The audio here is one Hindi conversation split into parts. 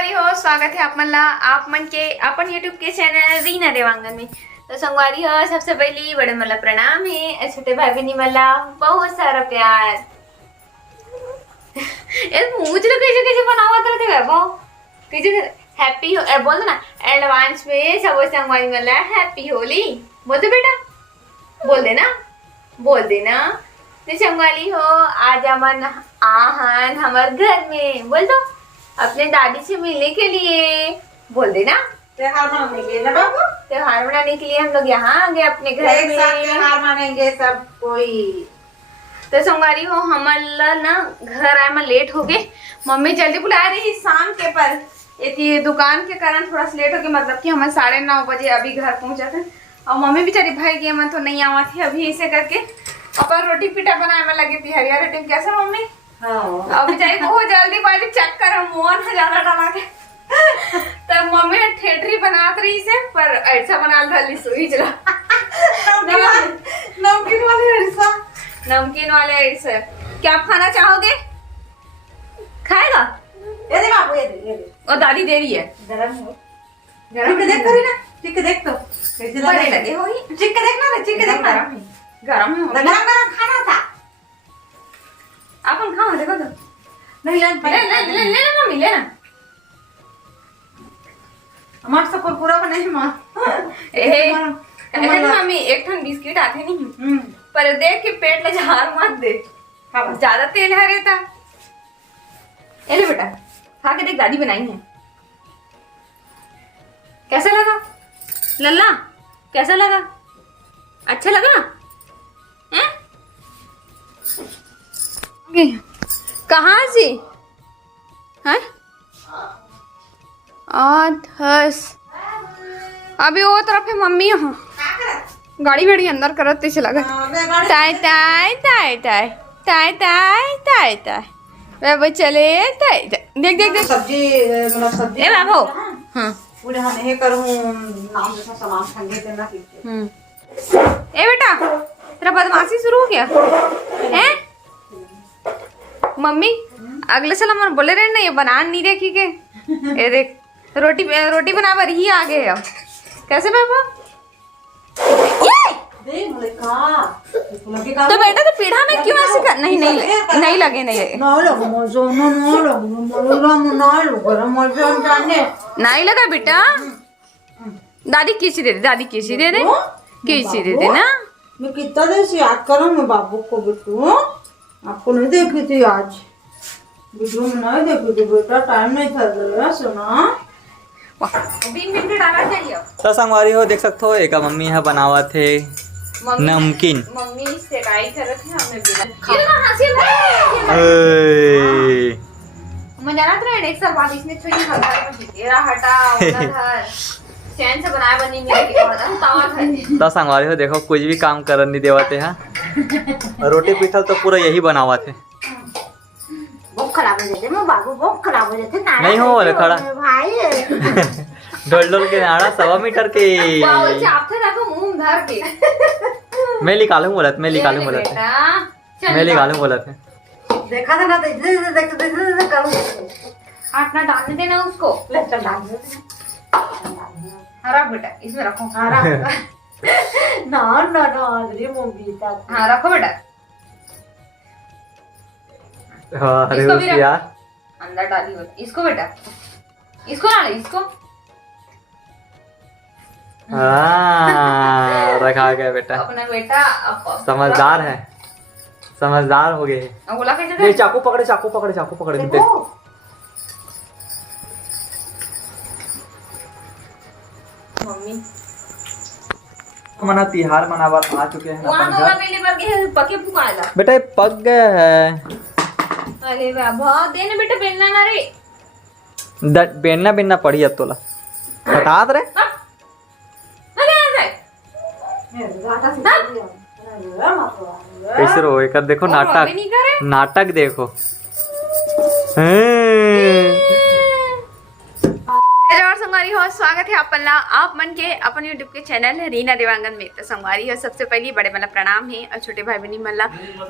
संगवारी हो स्वागत है आप मन के अपन यूट्यूब के चैनल रीना देवांगन में। तो संगवारी हो सबसे पहली बड़े मला प्रणाम है, छोटे भाई बहनी मला बहुत सारा प्यार। मुझे लोग कैसे कैसे बनावा थे वैभव कैसे हैप्पी हो बोल ना एडवांस में सब संगवारी मला हैप्पी होली बोल दे बेटा, बोल देना। तो संगवारी हो आज अमन आहन हमारे घर में बोल दो अपने दादी से मिलने के लिए, बोल देना। त्योहार मनाने के लिए ना बाबू, त्योहार मनाने के लिए हम लोग यहाँ आ गए अपने घर में। त्योहार मनाएंगे सब कोई। तो सोमवारी हो हमारा ना घर आए में लेट हो गए, मम्मी जल्दी बुला रही थी शाम के पर ये दुकान के कारण थोड़ा सा लेट हो गया, मतलब कि हम 9:30 बजे अभी घर पहुंचा थे और मम्मी बेचारी भाई गए मन तो नहीं आवा थी अभी, ऐसे करके अपन रोटी पिटा बनाए में लगी थी हरिया रोटी। कैसे मम्मी? हाँ बेचारी बहुत जल्दी बाजी चक्कर हम मोहन हजार डाला के तब मम्मी ठेठरी बनात रही से पर ऐसा बना डाली सुई जला नमकीन वाले ऐसे। क्या आप खाना चाहोगे? खाएगा? ये दे बाबू, ये दे। और दादी दे रही है गरम हो, गरम देख करी ना, ठीक है देख तो कैसे लगे हो ही ठीक है देखना ना, ठीक है देखना गरम है गरम खाना था अपन खाओ देखो तो नहीं ले मम्मी ले ना हमारे सब पूरा बनाए मां मम्मी एक ठन बिस्किट आते नहीं पर देख के पेट ले झार मत दे, ज्यादा तेल है रहता। ले बेटा खा के देख दादी बनाई है, कैसा लगा लल्ला? कैसा लगा? अच्छा लगा? हैं? कहाँ से हैं? अभी वो तरफ है मम्मी यहाँ गाड़ी वाड़ी अंदर करते चला गया ताय ताय ताय ताय ताय ताय ताय ताय बाबू चले ताय देख देख देख सब्जी मतलब सब्जी ए बाबू हाँ पूरे हम ये करूँ नाम जैसा सामान ठंडे करना कीजिए। ए बेटा तेरा बदमाशी शुरू हो गया हैं? मम्मी अगले साल हम बोले रहे ना ये बना नहीं देखी के ये देख रोटी बना पर ही आ गए अब। कैसे पापा? तो बेटा तो पीढ़ा में क्यों ऐसे कर? नहीं लगे नहीं लगा बेटा। दादी किसी दे दे ना। मैं कितना देर से याद कर रहा हूँ बाबू को, बेटू आपको नहीं देखी थी आज, वीडियो में नहीं देखी थी बेटा, टाइम नहीं था सुना। तो संगवारी हो देख सकते हो एक मम्मी यहाँ बनावा थे नमकीन। मम्मी सेकाई करत है हमें बिना मैं जाना था एक साल बाद इसने छोड़ी हटा तेरा हटा उधर चैन से बनाया बनी मेरे तावा था। तो संगवारी हो देखो कुछ भी काम कर नहीं देवाते हैं, रोटी पिठल तो पूरा यही बनावा थे। बहुत खराब हो जाते मैं बाबू, बहुत खराब हो जाते नहीं हो वाले खड़ा भाई डोल के नाड़ा 1.25 मीटर के मुंह धर के मैं निकालूं बोला था देखा था ना, देख करूं हाथ ना डालने देना उसको, ले चल डाल दे। रख बेटा इसमें रखो। ना अरे मम्मी का हाँ रखो बेटा। अरे इसको भी रख। यार अंदर डाली हो इसको बेटा, इसको ना ले इसको। रखा गया बेटा, अपना बेटा समझदार हो गए। बोला कैसे चाकू पकड़े मम्मी मना तिहार मनावा आ चुके हैं अपन घर। पके पुकाला बेटा पक गया है। अरे बाबा देने बेटा बेलना ना रे बेनना पड़ी अब तोला बता दे कैसे रो एक देखो नाटक देखो। संगवारी हो स्वागत है अपना आप मन के अपन यूट्यूब के चैनल रीना देवांगन में। तो संगवारी है सबसे पहली बड़े मला प्रणाम है और छोटे भाई बहनी मला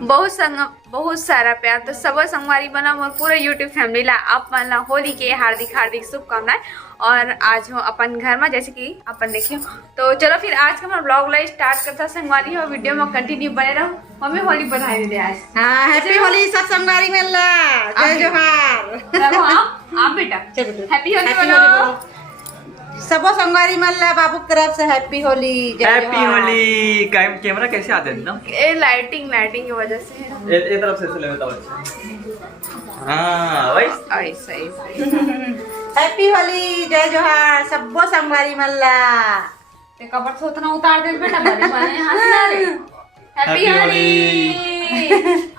बहुत सारा प्यार। तो सब संगवारी बना और पूरे यूट्यूब फैमिली ला आप मन ला होली के हार्दिक हार्दिक शुभकामनाएं। और आज हो अपन घर में जैसे कि अपन देखियो। तो चलो फिर आज का हमारा ब्लॉग ला स्टार्ट करता संगवारी हो, वीडियो में कंटिन्यू बने रहो। मम्मी होली बधाई दे आज। हाँ हैप्पी होली सब संगवारी मेला, जय जोहार। आप बेटा चलो हैप्पी होली बोलो। सबो संगवारी मेला बाबू की तरफ से हैप्पी होली, जय हैप्पी जोहार। होली। कैमरा कैसे आते हैं ना? ये लाइटिंग की वजह से ये तरफ से ले बताओ। अच्छा हाँ वही सही हैप्पी होली, जय जोहार सबो संगवारी मेला। ते कपड़ से उतना उतार दे बेटा, बड़े बड़े हंसना रे। हैप्पी होली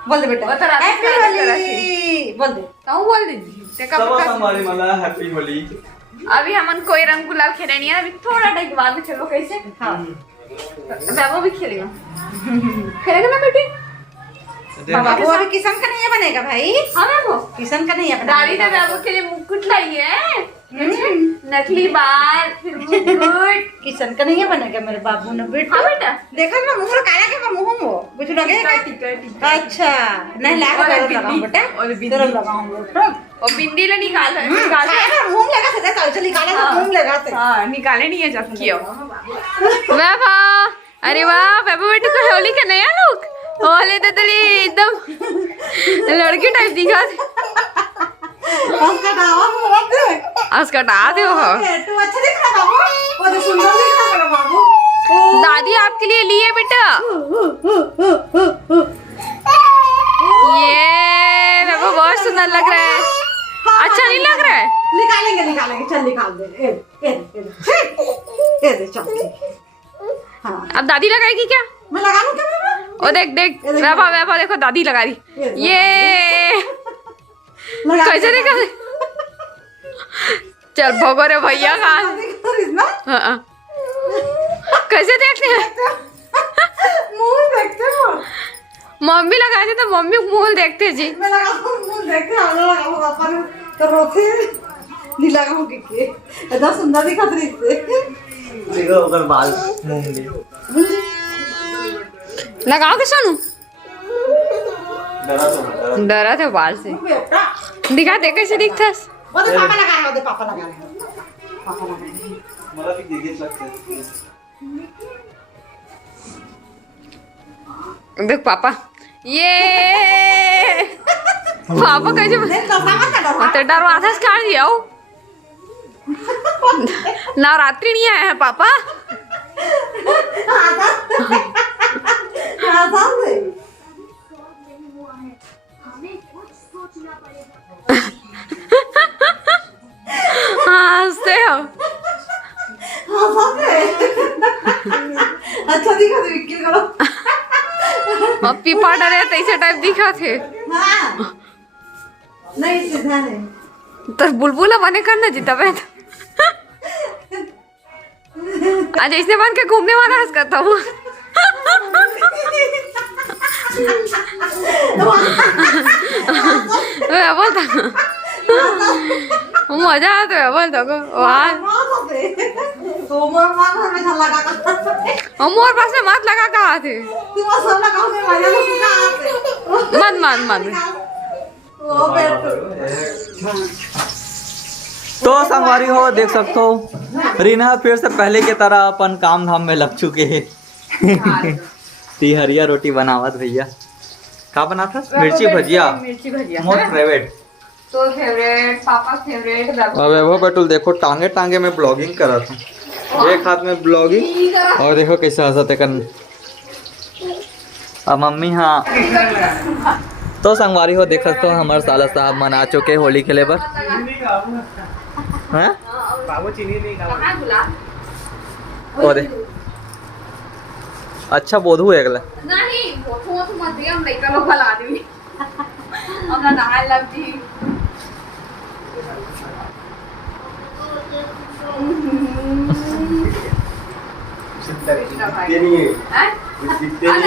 बोल दे बेटा, वो तो रात हैप्पी को होली बोल दे। तो बोल दे ते कपड़ का। हमारी मला हैप्पी होली। अभी हमन कोई रंग गुलाल खेले नहीं है, अभी थोड़ा टाइम बाद में खेलो। कैसे हाँ बाबू भी खेलेगा खेलेगा ना बेटी? बाबू अभी किशन का नहीं है बनेगा भाई, हाँ बाबू किशन का नहीं है दादी ने बाबू के लिए मुकुट लाई है, नकली बाल फिर मुकुट। किशन का नहीं है बनेगा मेरे बाबू ने बेटा। हाँ बेटा देखा ना मुंह काला के मुंह वो कुछ लगेगा। अच्छा नहीं लागा और लगाऊं बेटा, और बिंदी। तेरा लगाऊं बेटा। और बिंदी ले निकाल निकाल मुंह लगा से चल निकाला तो मुंह लगा से। हाँ निकाले नहीं है जब कियो। वाह अरे वाह बाबू बेटे को होली का नया लुक। होली तो तेरी एकदम लड़की टाइप दिखा थे। उसका दावा मत दे, आज कटा दो हो। तू अच्छा दिख रहा बाबू, बहुत सुंदर दिख रहा मेरा बाबू। दादी आपके लिए लिए बेटा ये बाबू, बहुत सुंदर लग रहा है। अच्छा नहीं लग रहा है? निकालेंगे चल निकाल दे। ए दे चल। हाँ अब दादी लगाएगी क्या? मैं लगा लूं क्या बाबा? ओ देख वैभव देखो दादी लगा रही। ये कैसे देखा? चल भगो रे भैया का। हाँ कैसे देखते हैं? मुंह देखते हो? मम्मी लगाते तो मम्मी मुंह देखते जी। मैं लगा मुंह देखते हम लोग लगाओ पापा ने तो रोते नहीं लगाओ के इतना सुंदर दिखा रही थी। देखो अगर बाल मुंह में लगाओ के सोनू? डरा थे बाल से। बेटा दिखा दे कैसे दिखता है। वो तो पापा लगा रहे, पापा लगा रहे, पापा लगा रहे। मला भी देखिए लगता है। देख पापा ये पापा कैसे तो डरवा था काट दिया हो। नवरात्रि नहीं आया है पापा। हंसते हो। अच्छा दिखा दे विक्की करो। और पीपा डरे तैसे टाइप दिखा थे। हाँ नहीं सीधा है तो बुलबुला बने करना जी तबे तो। आज इसने बन के घूमने वाला हंस करता हूँ। बोलता मजा आता है बोलता को वाह। मोर पास में मत लगा कहा थे। मत तो संगवारी हो देख सकते हो रीना फिर से पहले की तरह अपन काम धाम में लग चुके हैं। तिहरिया रोटी बनावत भैया। का बना था? मिर्ची भजिया। मोर फेवरेट तो फेवरेट पापा फेवरेट। अब वो पेट्रोल देखो टांगे टांगे में ब्लॉगिंग करा था, एक हाथ में ब्लॉगिंग और देखो कैसे हंसते कर। अब मम्मी हाँ तो संगवारी हो देख सकते हो हमारे साला साहब मना चुके होली खेले पर। हैं? ओ दे अच्छा बोधू है अगला नहीं वो मत दिया हम लइका लोग वाला आदमी हमरा नहाए लगती।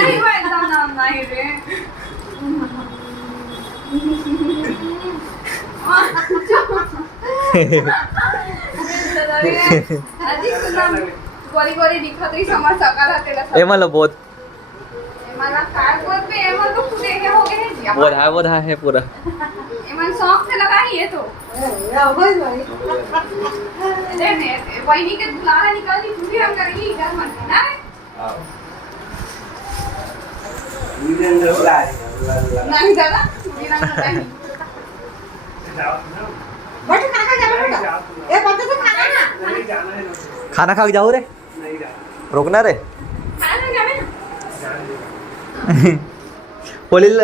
नहीं वो एकदम ना नहीं रे। अधिक सुना गोरी गोरी दिखत रही समझ सका रहते ला एमल बहुत मला काय बोलते एमन तो खुदे हे हो गए हैं वो रहा है पूरा एमन शौक से लगा ही है तो ने वही के बुलाना निकाल दी पूरी हम करेंगे इधर मन ना नहीं दादा पूरी ना नहीं बैठ खाना खा जा बेटा ए बच्चे तो खाना ना खाना खा के जाओ रे रोकना रे खाना जावे ना बोलिल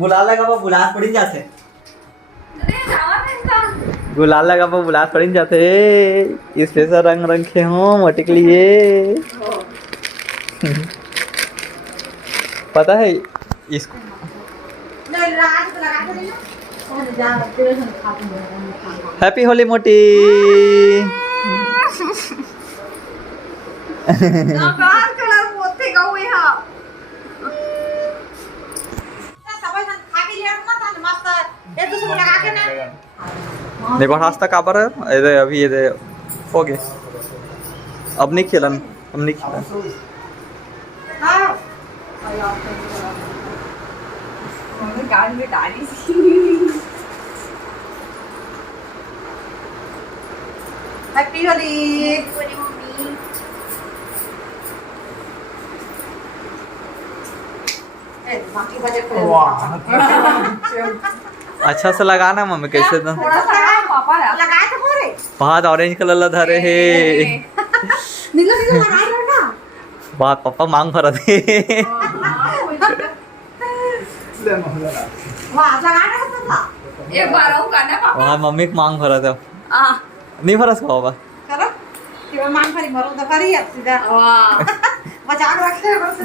गुलाल लगा वो बुलास पड़ी जाते अरे जावा ना गुलाल लगा वो बुलास पड़ी जाते इस पे से रंग रखे हो मटिकली ये पता है इसको नहीं रात को लगा के ना और जा तेरे संग खा के हैप्पी होली मोटी लाल कलर पोते गए हां सब संग खा के ले मत मस्त एक दूसरे को लगा के ना देखो रास्ता कहाँ पर है इधर अभी इधर हो गए अब नहीं खेलन अब नहीं खेलन हां मम्मी गाड़ी में डाली सी हैप्पी होली पूरी मम्मी ए बाकी बजे को अच्छा से लगाना मम्मी कैसे तो थोड़ा सा पापा लगाए तो हो रे बहुत ऑरेंज कलर ला धरे है नीला नीला लगाए लो ना बहुत पापा मांग भरा थे वाह लगाना है तो था एक बार आऊं करना पापा वहाँ मम्मी को मांग भरा था हां नहीं भरा था बाबा करो कि मैं मान भरी भरो तो करी अब सीधा वाह बचा के रखे बस